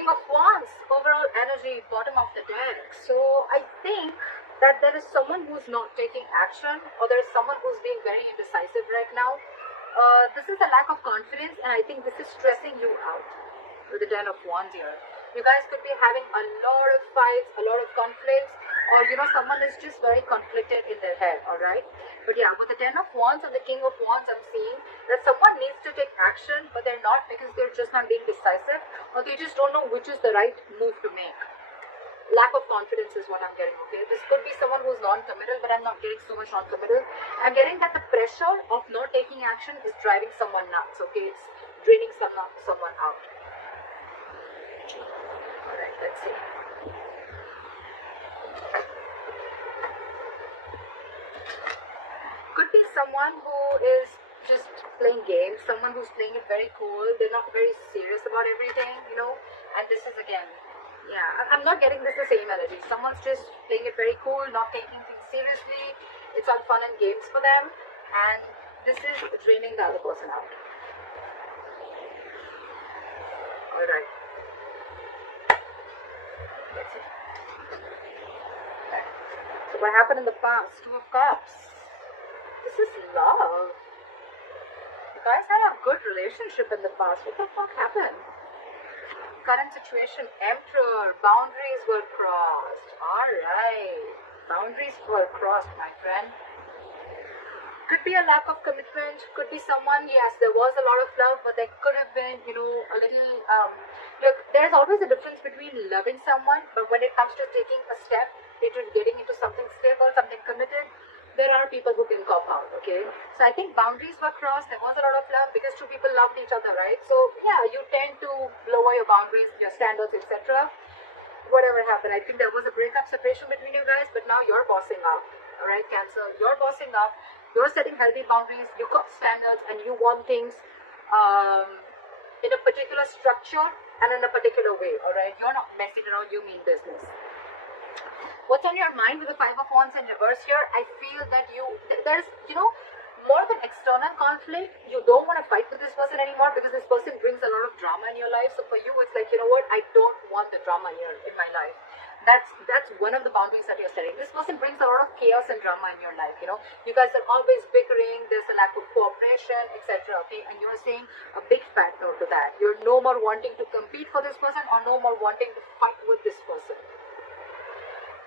King of Wands, overall energy, bottom of the deck. So I think that there is someone who's not taking action, or there is someone who's being very indecisive right now. This is a lack of confidence, and I think this is stressing you out with the Ten of Wands here. You guys could be having a lot of fights, a lot of conflicts, or someone is just very conflicted in their head, alright? But yeah, with the Ten of Wands and the King of Wands, I'm seeing that someone needs to take action, but they're not, because they're just not being decisive, or they just don't know which is the right move to make. Lack of confidence is what I'm getting, okay? This could be someone who's non-committal, but I'm not getting so much non-committal. I'm getting that the pressure of not taking action is driving someone nuts, okay? It's draining someone out. Alright, let's see. Could be someone who is just playing games, someone who's playing it very cool. They're not very serious about everything, and this is again, yeah, I'm not getting this the same energy. Someone's just playing it very cool, not taking things seriously. It's all fun and games for them, and this is draining the other person out. Alright. Let's see. So what happened in the past? Two of Cups. This is love. You guys had a good relationship in the past. What the fuck happened? Current situation, Emperor. Boundaries were crossed. Alright. Boundaries were crossed, my friend. Could be a lack of commitment. Could be someone, yes, there was a lot of love, but there could have been, a little, look, there's always a difference between loving someone, but when it comes to taking a step, getting into something stable, something committed, there are people who can cop out, okay? So I think boundaries were crossed. There was a lot of love because two people loved each other, right? So yeah, you tend to lower your boundaries, your standards, etc. Whatever happened, I think there was a breakup, separation between you guys, but now you're bossing up, all right, Cancer? You're bossing up. You're setting healthy boundaries. You got standards, and you want things in a particular structure and in a particular way, all right? You're not messing around. You mean business. What's on your mind with the Five of Wands in reverse here? I feel that there's, more than external conflict. You don't want to fight with this person anymore because this person brings a lot of drama in your life. So for you, it's like, what? I don't want the drama here in my life. That's one of the boundaries that you're setting. This person brings a lot of chaos and drama in your life, You guys are always bickering. There's a lack of cooperation, etc. Okay, and you're saying a big fat no to that. You're no more wanting to compete for this person or no more wanting to fight with this person.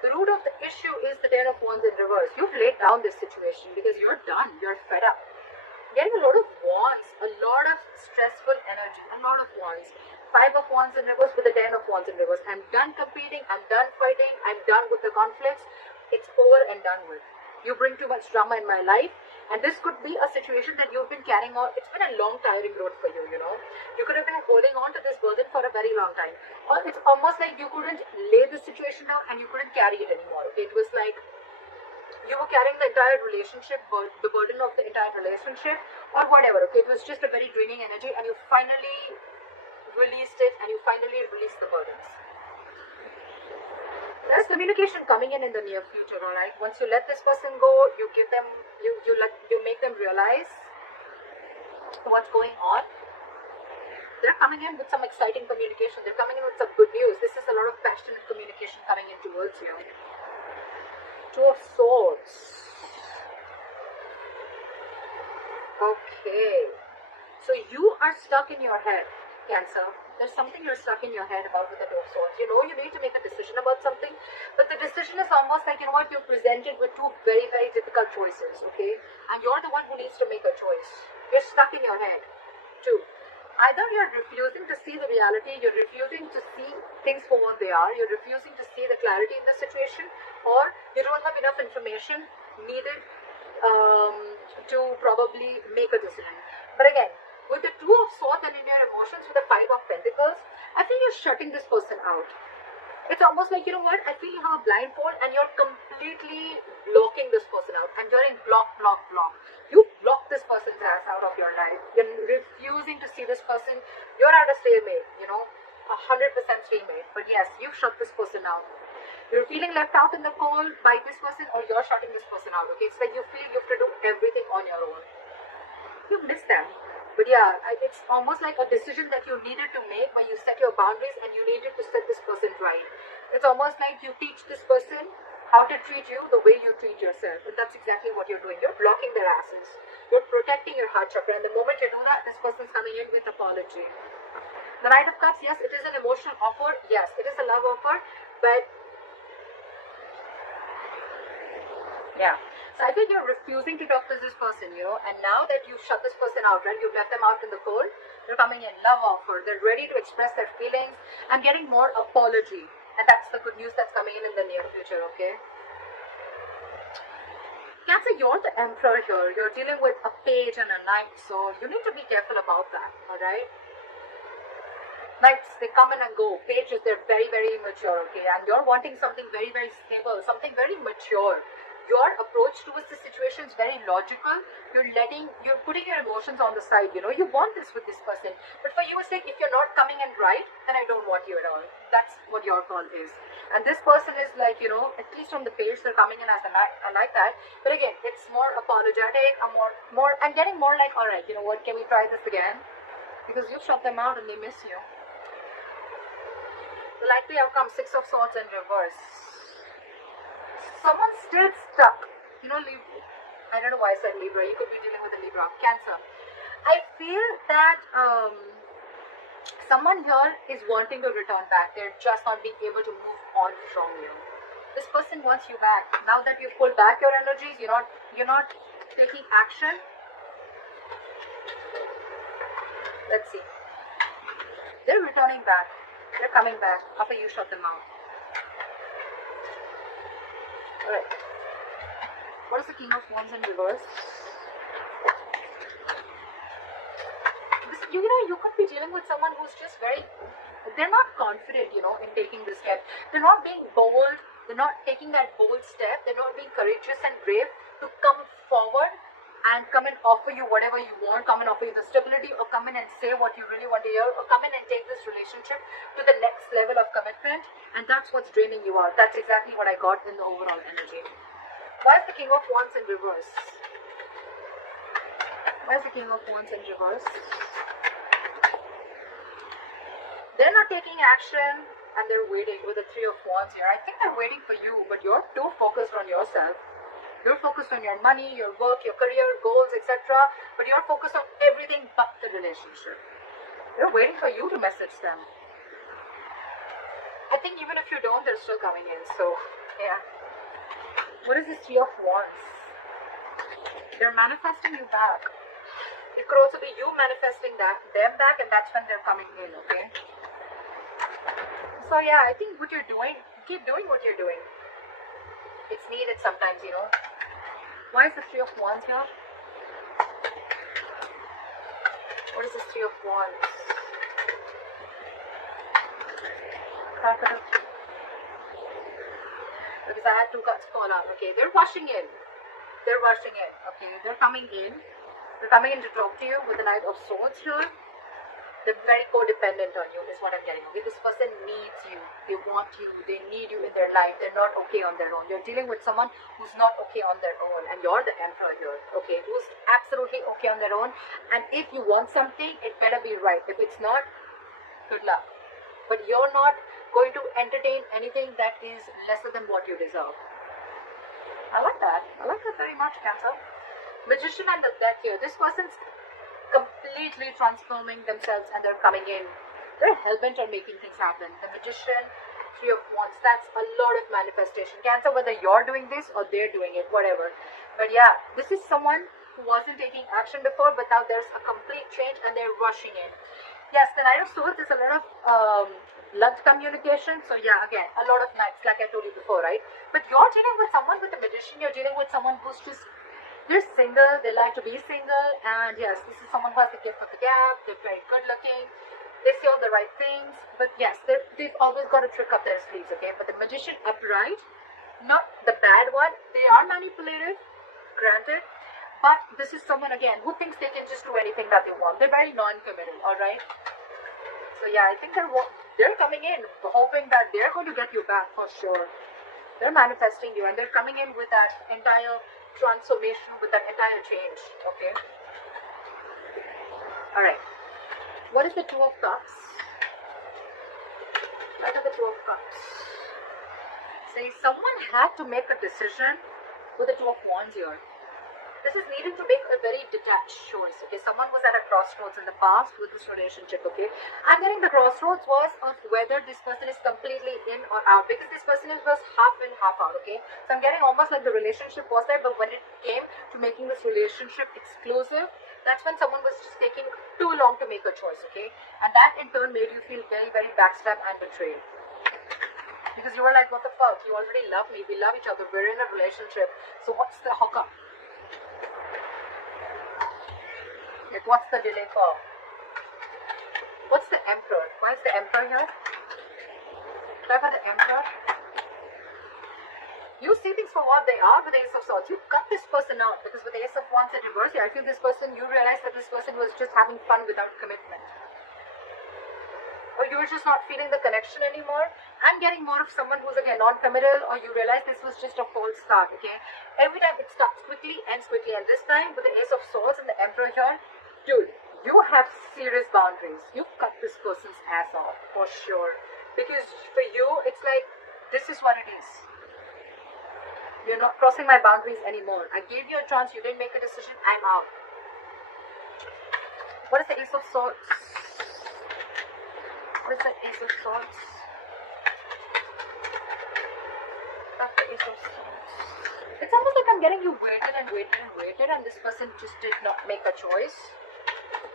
The root of the issue is the Ten of Wands in reverse. You've laid down this situation because you're done. You're fed up. Getting a lot of wands, a lot of stressful energy, a lot of wands. Five of Wands in reverse with the Ten of Wands in reverse. I'm done competing. I'm done fighting. I'm done with the conflicts. It's over and done with. You bring too much drama in my life. And this could be a situation that you've been carrying on. It's been a long, tiring road for you, You could have been holding on to this burden for a very long time. Or it's almost like you couldn't lay the situation down and you couldn't carry it anymore. Okay? It was like you were carrying the entire relationship, the burden of the entire relationship, or whatever. Okay? It was just a very draining energy, and you finally released it, and you finally released the burdens. There's communication coming in the near future, alright? Once you let this person go, you give them, you make them realize what's going on. They're coming in with some exciting communication. They're coming in with some good news. This is a lot of passionate communication coming in towards you. Two of Swords. Okay. So you are stuck in your head, Cancer. There's something you're stuck in your head about with the Two of Swords. You need to make a decision about something, but the decision is almost like, you're presented with two very, very difficult choices, okay? And you're the one who needs to make a choice. You're stuck in your head. Two. Either you're refusing to see the reality, you're refusing to see things for what they are, you're refusing to see the clarity in the situation, or you don't have enough information needed to probably make a decision. But again, with the Two of Swords and in your emotions with the Five of Pentacles, I feel you're shutting this person out. It's almost like, I feel you have a blindfold and you're completely blocking this person out. And you're in block. You block this person's ass out of your life. You're refusing to see this person. You're at a stalemate, 100% stalemate. But yes, you've shut this person out. You're feeling left out in the cold by this person, or you're shutting this person out, okay? It's like you feel you have to do everything on your own. You miss them. But yeah, it's almost like a decision that you needed to make where you set your boundaries and you needed to set this person right. It's almost like you teach this person how to treat you the way you treat yourself. And that's exactly what you're doing. You're blocking their asses. You're protecting your heart chakra. And the moment you do that, this person's coming in with apology. The Knight of Cups, yes, it is an emotional offer. Yes, it is a love offer. But yeah. So I think you're refusing to talk to this person, and now that you've shut this person out, right, you've left them out in the cold, they're coming in, love offer, they're ready to express their feelings. I'm getting more apology, and that's the good news that's coming in the near future, okay? Cancer, you're the Emperor here. You're dealing with a page and a knight, so you need to be careful about that, alright? Knights, they come in and go. Pages, they're very, very immature, okay? And you're wanting something very, very stable, something very mature. Your approach towards the situation is very logical. You're putting your emotions on the side, you want this with this person. But for you, it's like, if you're not coming in right, then I don't want you at all. That's what your call is. And this person is like, at least on the page, they're coming in as a knight. I like that. But again, it's more apologetic. I'm getting more like, all right, you know what, can we try this again? Because you shut them out and they miss you. The likely outcome, Six of Swords in reverse. Someone's still stuck. Libra. I don't know why I said Libra. You could be dealing with a Libra. Cancer. I feel that someone here is wanting to return back. They're just not being able to move on from you. This person wants you back. Now that you've pulled back your energies, you're not taking action. Let's see. They're returning back. They're coming back after you shut them out. Alright. What is the King of Wands in reverse? You could be dealing with someone who's just they're not confident, in taking this step. They're not being bold. They're not taking that bold step. They're not being courageous and brave to come forward and come and offer you whatever you want, come and offer you the stability, or come in and say what you really want to hear, or come in and take this relationship to the next level of commitment. And that's what's draining you out. That's exactly what I got in the overall energy. Why is the King of Wands in reverse? Why is the King of Wands in reverse? They're not taking action and they're waiting with the Three of Wands here. I think they're waiting for you, but you're too focused on yourself. You're focused on your money, your work, your career, goals, etc. But you're focused on everything but the relationship. They're waiting for you to message them. I think even if you don't, they're still coming in. So, yeah. What is this Three of Wands? They're manifesting you back. It could also be you manifesting them back, and that's when they're coming in, okay? So, yeah, I think what you're doing, keep doing what you're doing. It's needed sometimes, Why is the Three of Wands here? What is this Three of Wands? Because I had two cards fall out. Okay, they're rushing in. Okay, they're coming in. They're coming in to talk to you with the Knight of Swords here. They're very codependent on you, is what I'm getting. Okay, this person needs you. They want you. They need you in their life. They're not okay on their own. You're dealing with someone who's not okay on their own, and you're the Emperor here. Okay, who's absolutely okay on their own. And if you want something, it better be right. If it's not, good luck. But you're not going to entertain anything that is lesser than what you deserve. I like that. I like that very much, Cancer. Magician and the Death here. This person's completely transforming themselves and they're coming in. They're hell-bent on making things happen. The Magician, Three of Wands, that's a lot of manifestation. Cancer, whether you're doing this or they're doing it, whatever. But yeah, this is someone who wasn't taking action before, but now there's a complete change and they're rushing in. Yes, the Knight of Swords is a lot of blunt communication. So yeah, again, a lot of knights, like I told you before, right? But you're dealing with someone with a magician. You're dealing with someone who's just, they're single. They like to be single. And yes, this is someone who has the gift of the gab. They're very good looking. They say all the right things. But yes, they've always got a trick up their sleeves, okay? But the magician upright, not the bad one. They are manipulative, granted. But this is someone, again, who thinks they can just do anything that they want. They're very non-committal, alright? So yeah, I think they're coming in hoping that they're going to get you back for sure. They're manifesting you and they're coming in with that entire transformation, with that entire change, okay? Alright. What is the Two of Cups? What are the Two of Cups? Say someone had to make a decision with the Two of Wands here. This is needing to make a very detached choice, okay? Someone was at a crossroads in the past with this relationship, okay? I'm getting the crossroads was of whether this person is completely in or out, because this person was half in, half out, okay? So I'm getting almost like the relationship was there, but when it came to making this relationship exclusive, that's when someone was just taking too long to make a choice, okay? And that in turn made you feel very, very backstabbed and betrayed. Because you were like, what the fuck? You already love me. We love each other. We're in a relationship. So what's the hookup? Like, what's the delay for? What's the Emperor? Why is the Emperor here? Try for the Emperor. You see things for what they are with the Ace of Swords. You cut this person out because with the Ace of Wands in reverse here, I feel this person, you realize that this person was just having fun without commitment. Or you're just not feeling the connection anymore. I'm getting more of someone who's again non-committal, or you realize this was just a false start, okay? Every time it starts quickly, ends quickly, and this time with the Ace of Swords and the Emperor here, dude, you have serious boundaries. You've cut this person's ass off, for sure. Because for you, it's like, this is what it is. You're not crossing my boundaries anymore. I gave you a chance, you didn't make a decision, I'm out. What is the Ace of Swords? What is the Ace of Swords? That's the Ace of Swords. It's almost like I'm getting you waited and waited and waited, and this person just did not make a choice.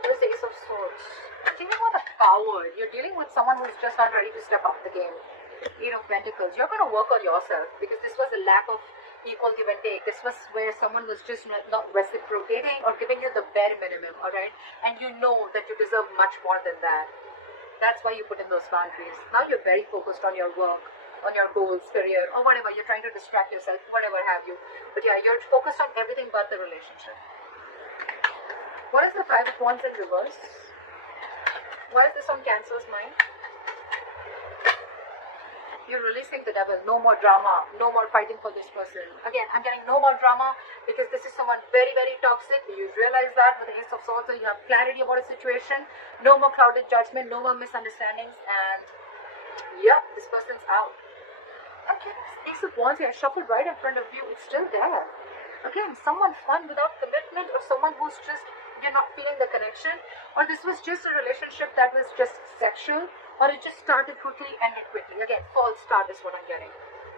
What is the Ace of Swords? You're dealing with a coward. You're dealing with someone who's just not ready to step up the game. Eight of Pentacles. You're going to work on yourself because this was a lack of equal give and take. This was where someone was just not reciprocating or giving you the bare minimum, alright? And you know that you deserve much more than that. That's why you put in those boundaries. Now you're very focused on your work, on your goals, career, or whatever. You're trying to distract yourself, whatever have you. But yeah, you're focused on everything but the relationship. What is the Five of Wands in reverse? Why is this on Cancer's mind? You're releasing the devil. No more drama. No more fighting for this person. Again, I'm getting no more drama because this is someone very, very toxic. You realize that with the Ace of Swords, so you have clarity about a situation. No more clouded judgment. No more misunderstandings. And yeah, this person's out. Okay, Ace of Wands here, shuffled right in front of you. It's still there. Again, someone fun without commitment, or someone who's just, you're not feeling the connection, or this was just a relationship that was just sexual, or it just started quickly, ended quickly. Again, false start is what I'm getting.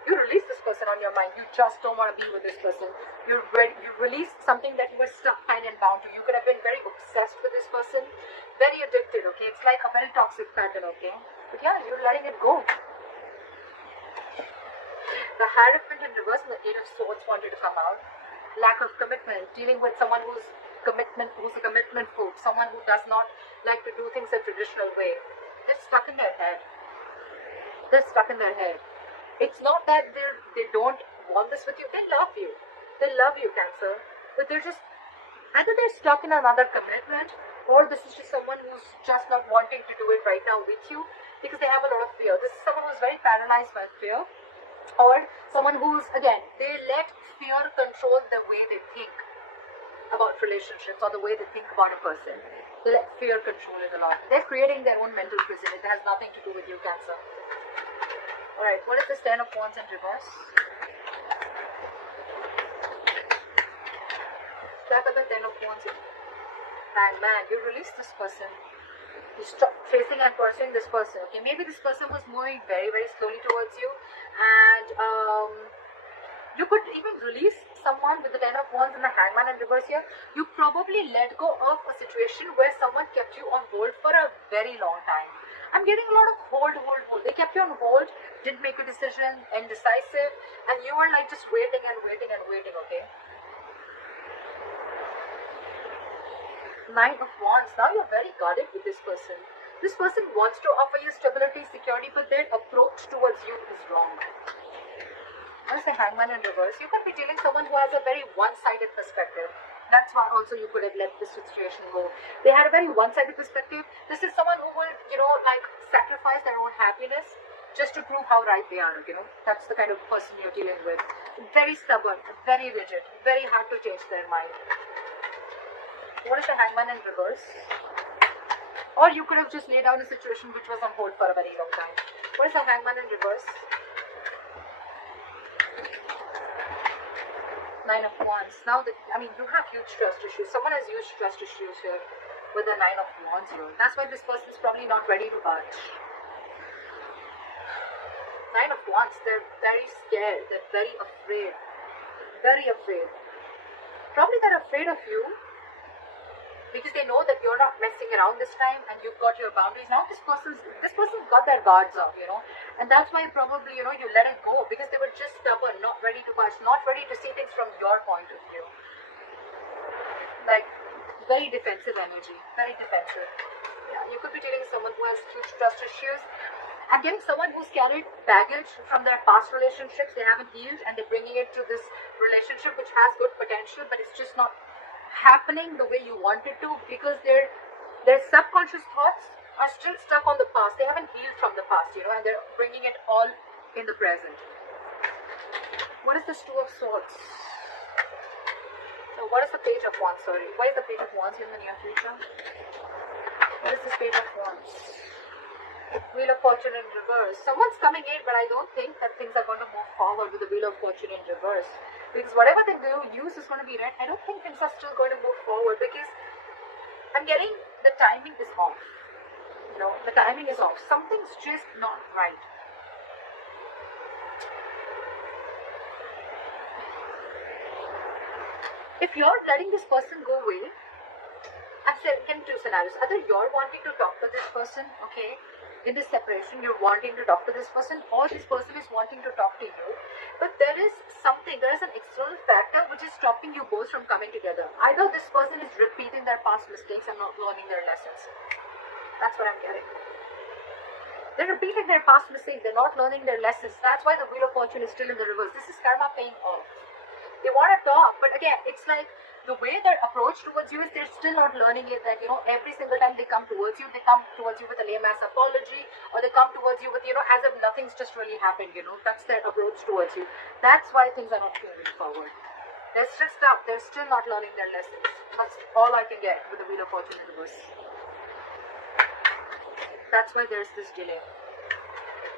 You release this person on your mind. You just don't want to be with this person. You released something that you were stuck, tied and bound to. You could have been very obsessed with this person, very addicted, okay? It's like a very toxic pattern, okay? But yeah, you're letting it go. The Hierophant in reverse and the Eight of Swords wanted to come out. Lack of commitment, dealing with someone who's a commitment phobe, someone who does not like to do things a traditional way. They're stuck in their head. They're stuck in their head. It's not that they don't want this with you. They love you. They love you, Cancer. But they're just, either they're stuck in another commitment, or this is just someone who's just not wanting to do it right now with you because they have a lot of fear. This is someone who's very paralyzed by fear, or someone who's, again, they let fear control the way they think about relationships or the way they think about a person. They let fear control it a lot. They're creating their own mental prison. It has nothing to do with you, Cancer. Alright, what is this Ten of Wands in reverse? Look at the Ten of Wands in Hangman. You release this person. You stop chasing and pursuing this person. Okay, maybe this person was moving very, very slowly towards you, and you could even release someone with the Ten of Wands and the Hangman in reverse here. You probably let go of a situation where someone kept you on hold for a very long time. I'm getting a lot of hold. They kept you on hold, didn't make a decision, indecisive, and you were like just waiting and waiting and waiting, okay? Nine of Wands. Now you're very guarded with this person. This person wants to offer you stability, security, but their approach towards you is wrong. What is the Hangman in reverse? You could be dealing with someone who has a very one-sided perspective. That's why also you could have let this situation go. They had a very one-sided perspective. This is someone who will, like sacrifice their own happiness just to prove how right they are, That's the kind of person you're dealing with. Very stubborn, very rigid, very hard to change their mind. What is the Hangman in reverse? Or you could have just laid down a situation which was on hold for a very long time. What is the Hangman in reverse? Nine of Wands. Now, you have huge trust issues. Someone has huge trust issues here with the Nine of Wands here. That's why this person is probably not ready to budge. Nine of Wands, they're very scared. They're very afraid. Very afraid. Probably they're afraid of you because they know that you're not messing around this time and you've got your boundaries. Now this person's got their guards up, and that's why probably, you let it go because they were just stubborn, not ready to budge, not ready to see things from your point of view. Like, very defensive energy, very defensive. Yeah, you could be dealing with someone who has huge trust issues. I'm getting someone who's carried baggage from their past relationships, they haven't healed, and they're bringing it to this relationship which has good potential, but it's just not happening the way you want it to because their subconscious thoughts are still stuck on the past. They haven't healed from the past, and they're bringing it all in the present. What is this Two of Swords? So what is the Page of Wands? Sorry, what is the Page of Wands in the near future? What is this Page of Wands? Wheel of Fortune in reverse. Someone's coming in, but I don't think that things are going to move forward with the Wheel of Fortune in reverse. Because whatever they do, use is going to be red. I don't think things are still going to move forward because I'm getting the timing is off. The timing is off. Something's just not right. If you're letting this person go away, I've said, can two scenarios. Either you're wanting to talk to this person, okay? In this separation, you're wanting to talk to this person, or this person is wanting to talk to you. But there is an external factor which is stopping you both from coming together. Either this person is repeating their past mistakes and not learning their lessons. That's what I'm getting. They're repeating their past mistakes, they're not learning their lessons. That's why the Wheel of Fortune is still in the reverse. This is karma paying off. They want to talk, but again, it's like the way their approach towards you is they're still not learning it, that every single time they come towards you with a lame ass apology, or they come towards you with as if nothing's just really happened. That's their approach towards you. That's why things are not moving forward. They're still stuck. They're still not learning their lessons. That's all I can get with the Wheel of Fortune in reverse. That's why there's this delay.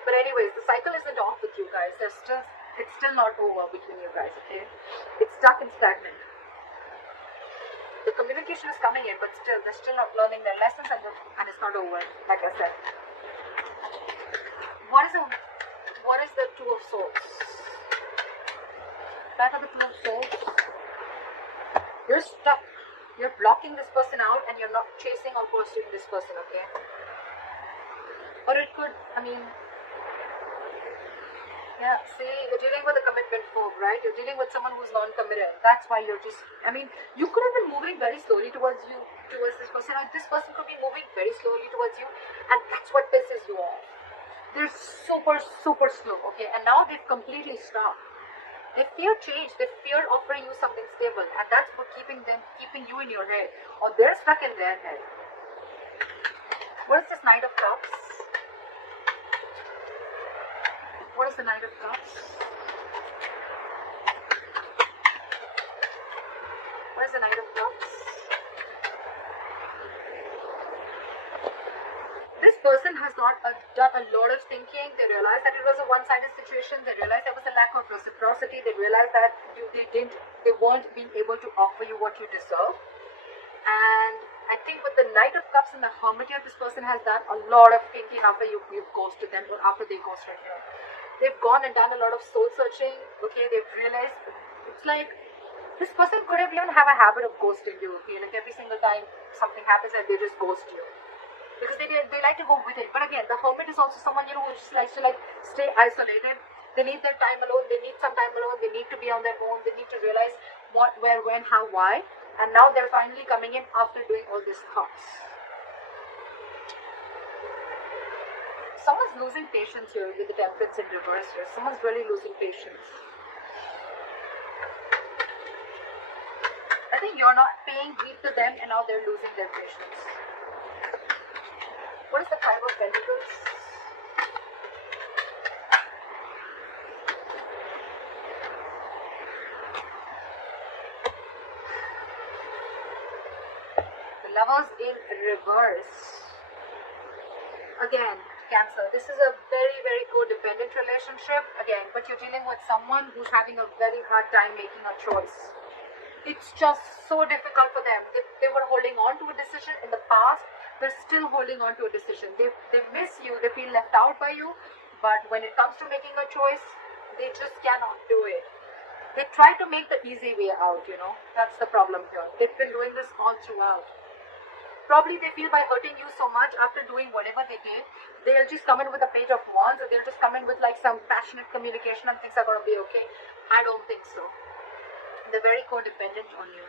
But anyways, the cycle isn't off with you guys. It's still not over between you guys, okay? It's stuck and stagnant. The communication is coming in, but they're still not learning their lessons, and it's not over, like I said. What is the Two of Swords? Back of the Two of Swords. You're stuck. You're blocking this person out, and you're not chasing or pursuing this person, okay? Or it could, yeah, see, you're dealing with a commitment phobe, right? You're dealing with someone who's non-committed. That's why you're just, you could have been moving very slowly towards this person. Or this person could be moving very slowly towards you, and that's what pisses you off. They're super, super slow, okay? And now they've completely stopped. They fear change. They fear offering you something stable, and that's what keeping you in your head, or they're stuck in their head. What is this Knight of Cups? What is the Knight of Cups? What is the Knight of Cups? This person has done a lot of thinking. They realized that it was a one-sided situation. They realized there was a lack of reciprocity. They realized that they weren't being able to offer you what you deserve. And I think with the Knight of Cups and the Hermit here, this person has done a lot of thinking after you've ghosted them, or after they ghosted you. They've gone and done a lot of soul searching, okay? They've realized, it's like, this person could even have a habit of ghosting you, okay? Like every single time something happens and they just ghost you. Because they like to go with it. But again, the Hermit is also someone, who just likes to stay isolated. They need their time alone, they need some time alone, they need to be on their own, they need to realize what, where, when, how, why. And now they're finally coming in after doing all these thoughts. Someone's losing patience here with the Temperance in reverse here. Someone's really losing patience. I think you're not paying heed to them, and now they're losing their patience. What is the Five of Pentacles? The Lovers in reverse. Again, Cancer, this is a very, very codependent relationship. Again, but you're dealing with someone who's having a very hard time making a choice. It's just so difficult for them. They were holding on to a decision in the past. They're still holding on to a decision. They miss you. They feel left out by you. But when it comes to making a choice, they just cannot do it. They try to make the easy way out, you know. That's the problem here. They've been doing this all throughout. Probably they feel by hurting you so much after doing whatever they did, they'll just come in with a page of wands, or they'll just come in with like some passionate communication and things are going to be okay. I don't think so. They're very codependent on you.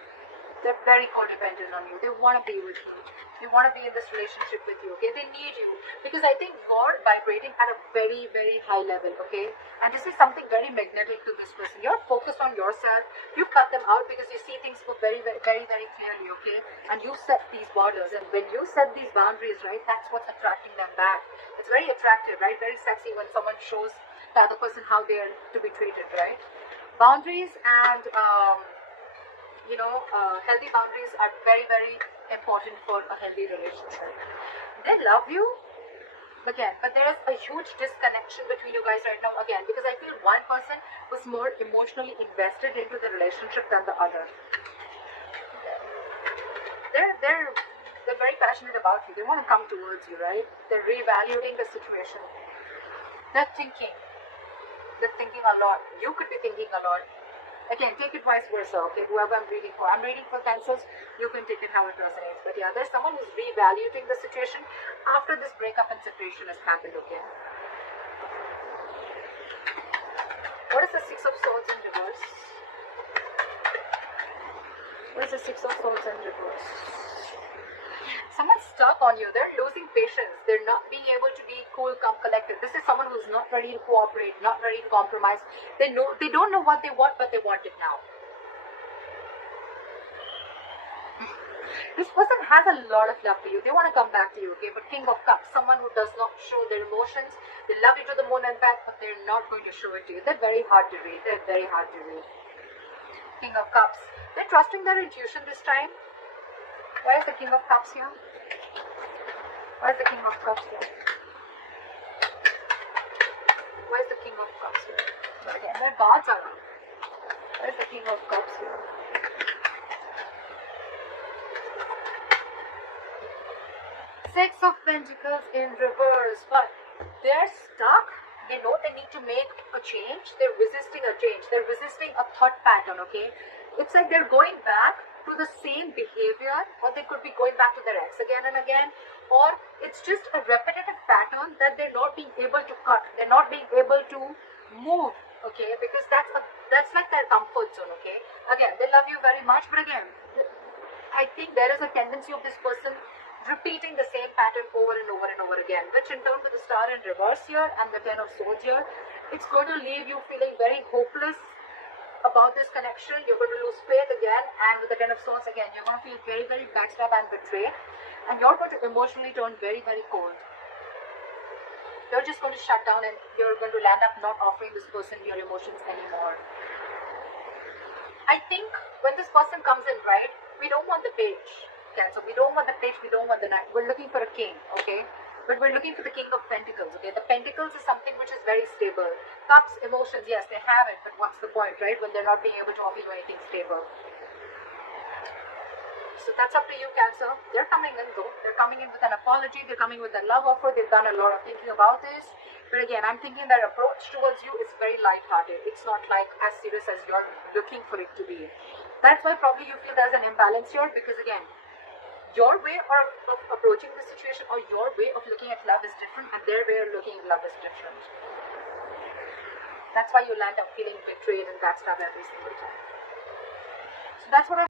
They're very codependent on you. They want to be with you. They want to be in this relationship with you, okay? They need you. Because I think you're vibrating at a very, very high level, okay? And this is something very magnetic to this person. You're focused on yourself. You cut them out because you see things for very, very, very, very clearly, okay? And you set these borders. And when you set these boundaries, right, that's what's attracting them back. It's very attractive, right? Very sexy when someone shows the other person how they're to be treated, right? Boundaries and healthy boundaries are very, very important for a healthy relationship. They love you again, but there is a huge disconnection between you guys right now again, because I feel one person was more emotionally invested into the relationship than the other. They're very passionate about you. They want to come towards you, right? They're reevaluating the situation. They're thinking a lot. You could be thinking a lot. Again, take it vice versa, okay? Whoever I'm reading for. I'm reading for Cancers. You can take it how it resonates. But yeah, there's someone who's reevaluating the situation after this breakup and separation has happened, okay? What is the Six of Swords in reverse? What is the Six of Swords in reverse? Someone's stuck on you. They're losing patience. They're not being able to be cool, calm, collected. This is someone who's not ready to cooperate, not ready to compromise. They don't know what they want, but they want it now. This person has a lot of love for you. They want to come back to you, okay? But King of Cups, someone who does not show their emotions. They love you to the moon and back, but they're not going to show it to you. They're very hard to read. They're very hard to read. King of Cups. They're trusting their intuition this time. Why is the King of Cups here? Why is the King of Cups here? Why is the King of Cups here? Again, their gods are up. Why is the King of Cups here? Six of Pentacles in reverse, but they're stuck. They know they need to make a change. They're resisting a change. They're resisting a thought pattern, okay? It's like they're going back to the same behavior, or they could be going back to their ex again and again, or it's just a repetitive pattern that they're not being able to cut. They're not being able to move, okay? Because that's like their comfort zone, okay? Again, they love you very much, but again, I think there is a tendency of this person repeating the same pattern over and over and over again, which in turn with the Star in reverse here and the Ten of Swords here, it's going to leave you feeling very hopeless about this connection. You're going to lose faith again, and with the Ten of Swords again, you're going to feel very, very backstabbed and betrayed, and you're going to emotionally turn very, very cold. You're just going to shut down, and you're going to land up not offering this person your emotions anymore. I think when this person comes in, right, we don't want the page, Cancer. We don't want the page, we don't want the knight. We're looking for a king, okay? But we're looking for the King of Pentacles, okay? The Pentacles is something which is very stable. Cups, emotions, yes, they have it, but what's the point, right? When they're not being able to offer you anything stable. So that's up to you, Cancer. They're coming in, though. They're coming in with an apology. They're coming with a love offer. They've done a lot of thinking about this. But again, I'm thinking their approach towards you is very light-hearted. It's not like as serious as you're looking for it to be. That's why probably you feel there's an imbalance here, because again, your way of approaching the situation or your way of looking at love is different, and their way of looking at love is different. That's why you land up feeling betrayed and backstabbed every single time. So that's what